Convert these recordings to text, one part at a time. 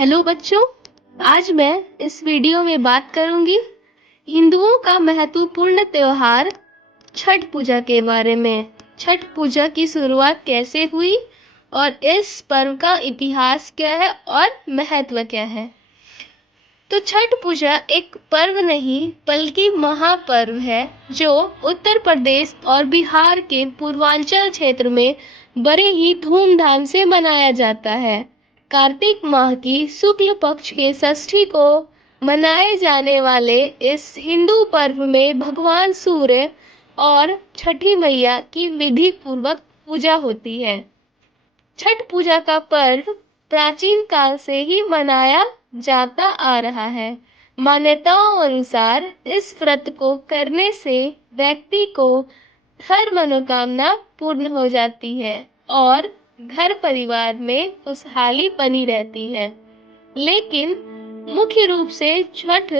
Hello बच्चों, आज मैं इस वीडियो में बात करूंगी हिंदुओं का महत्वपूर्ण त्योहार छठ पूजा के बारे में। छठ पूजा की शुरुआत कैसे हुई और इस पर्व का इतिहास क्या है और महत्व क्या है। तो छठ पूजा एक पर्व नहीं बल्कि महापर्व है जो उत्तर प्रदेश और बिहार के पूर्वांचल क्षेत्र में बड़े ही धूमधाम से मनाया जाता है। कार्तिक माह की शुक्ल पक्ष के षष्ठी को मनाए जाने वाले इस हिंदू पर्व में भगवान सूर्य और छठी मैया की विधि पूर्वक पूजा होती है। छठ पूजा का पर्व प्राचीन काल से ही मनाया जाता आ रहा है। मान्यताओं अनुसार इस व्रत को करने से व्यक्ति को हर मनोकामना पूर्ण हो जाती है और घर परिवार में खुशहाली बनी रहती है। लेकिन मुख्य रूप से छठ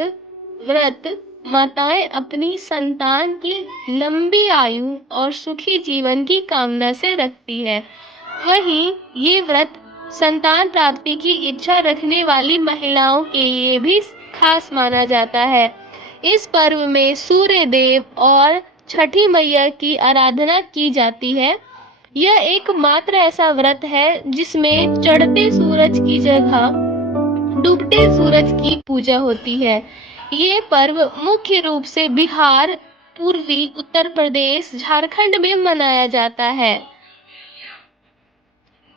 व्रत माताएं अपनी संतान की लंबी आयु और सुखी जीवन की कामना से रखती है। वहीं ये व्रत संतान प्राप्ति की इच्छा रखने वाली महिलाओं के लिए भी खास माना जाता है। इस पर्व में सूर्य देव और छठी मैया की आराधना की जाती है। यह एकमात्र ऐसा व्रत है जिसमें चढ़ते सूरज की जगह डूबते सूरज की पूजा होती है। ये पर्व मुख्य रूप से बिहार, पूर्वी उत्तर प्रदेश, झारखंड में मनाया जाता है।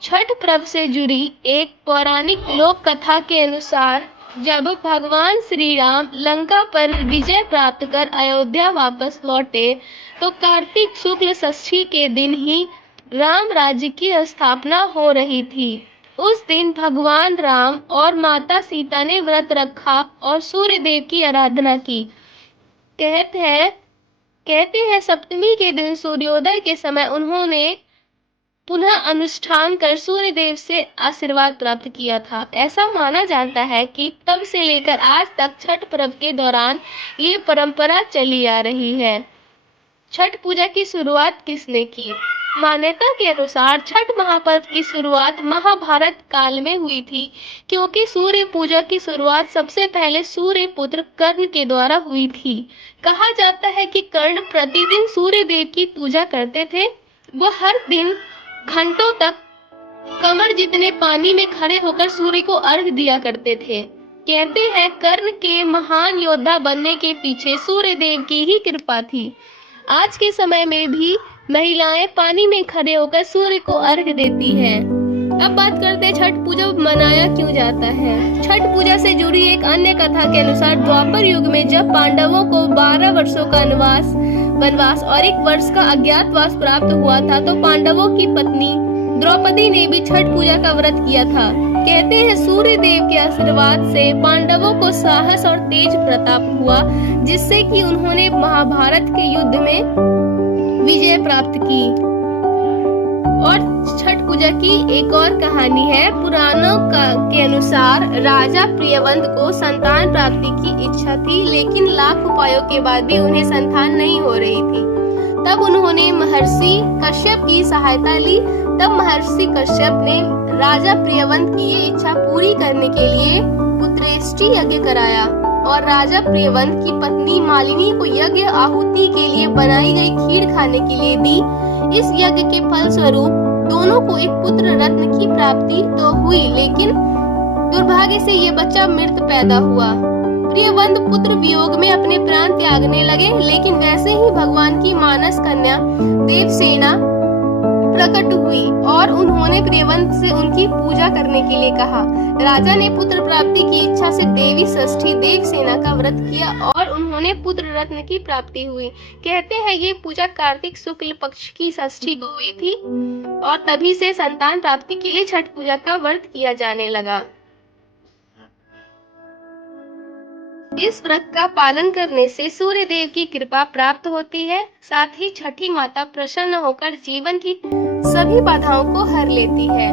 छठ पर्व से जुड़ी एक पौराणिक लोक कथा के अनुसार जब भगवान श्री राम लंका पर विजय प्राप्त कर अयोध्या वापस लौटे तो कार्तिक शुक्ल षष्ठी के दिन ही राम राज्य की स्थापना हो रही थी। उस दिन भगवान राम और माता सीता ने व्रत रखा और सूर्य देव की आराधना की। कहते हैं सप्तमी के दिन सूर्योदय के समय उन्होंने पुनः अनुष्ठान कर सूर्य देव से आशीर्वाद प्राप्त किया था। ऐसा माना जाता है कि तब से लेकर आज तक छठ पर्व के दौरान ये परंपरा चली आ रही है। छठ पूजा की शुरुआत किसने की? मान्यता के अनुसार छठ महापर्व की शुरुआत महाभारत काल में हुई थी, क्योंकि सूर्य पूजा की शुरुआत सबसे पहले सूर्य पुत्र कर्ण के द्वारा हुई थी। कहा जाता है कि कर्ण प्रतिदिन सूर्य देव की पूजा करते थे। वह हर दिन घंटों तक कमर जितने पानी में खड़े होकर सूर्य को अर्घ दिया करते थे। कहते हैं कर्ण के महान योद्धा बनने के पीछे सूर्य देव की ही कृपा थी। आज के समय में भी महिलाएं पानी में खड़े होकर सूर्य को अर्घ देती हैं। अब बात करते हैं छठ पूजा मनाया क्यों जाता है। छठ पूजा से जुड़ी एक अन्य कथा के अनुसार द्वापर युग में जब पांडवों को 12 वर्षों का वनवास और 1 वर्ष का अज्ञातवास प्राप्त हुआ था तो पांडवों की पत्नी द्रौपदी ने भी छठ पूजा का व्रत किया था। कहते हैं सूर्य देव के आशीर्वाद से पांडवों को साहस और तेज प्रताप हुआ, जिससे कि उन्होंने महाभारत के युद्ध में विजय प्राप्त की। और छठ पूजा की एक और कहानी है। पुराणों के अनुसार राजा प्रियवंत को संतान प्राप्ति की इच्छा थी, लेकिन लाख उपायों के बाद भी उन्हें संतान नहीं हो रही थी। तब उन्होंने महर्षि कश्यप की सहायता ली। तब महर्षि कश्यप ने राजा प्रियवंत की ये इच्छा पूरी करने के लिए पुत्रेष्टि यज्ञ कराया और राजा प्रियवंत की पत्नी मालिनी को यज्ञ आहुति के लिए बनाई गई खीर खाने के लिए दी। इस यज्ञ के फल स्वरूप दोनों को एक पुत्र रत्न की प्राप्ति तो हुई, लेकिन दुर्भाग्य से ये बच्चा मृत पैदा हुआ। प्रियवंत पुत्र वियोग में अपने प्राण त्यागने लगे, लेकिन वैसे ही भगवान की मानस कन्या देवसेना प्रकट हुई और उन्होंने प्रियवंत से उनकी पूजा करने के लिए कहा। राजा ने पुत्र प्राप्ति की इच्छा से देवी षष्ठी देवसेना का व्रत किया और उन्होंने पुत्र रत्न की प्राप्ति हुई। कहते हैं ये पूजा कार्तिक शुक्ल पक्ष की षष्ठी को हुई थी और तभी से संतान प्राप्ति के लिए छठ पूजा का व्रत किया जाने लगा। इस व्रत का पालन करने से सूर्य देव की कृपा प्राप्त होती है। साथ ही छठी माता प्रसन्न होकर जीवन की सभी बाधाओं को हर लेती है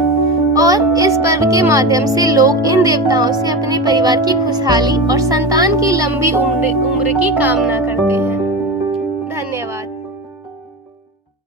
और इस पर्व के माध्यम से लोग इन देवताओं से अपने परिवार की खुशहाली और संतान की लंबी उम्र की कामना करते हैं।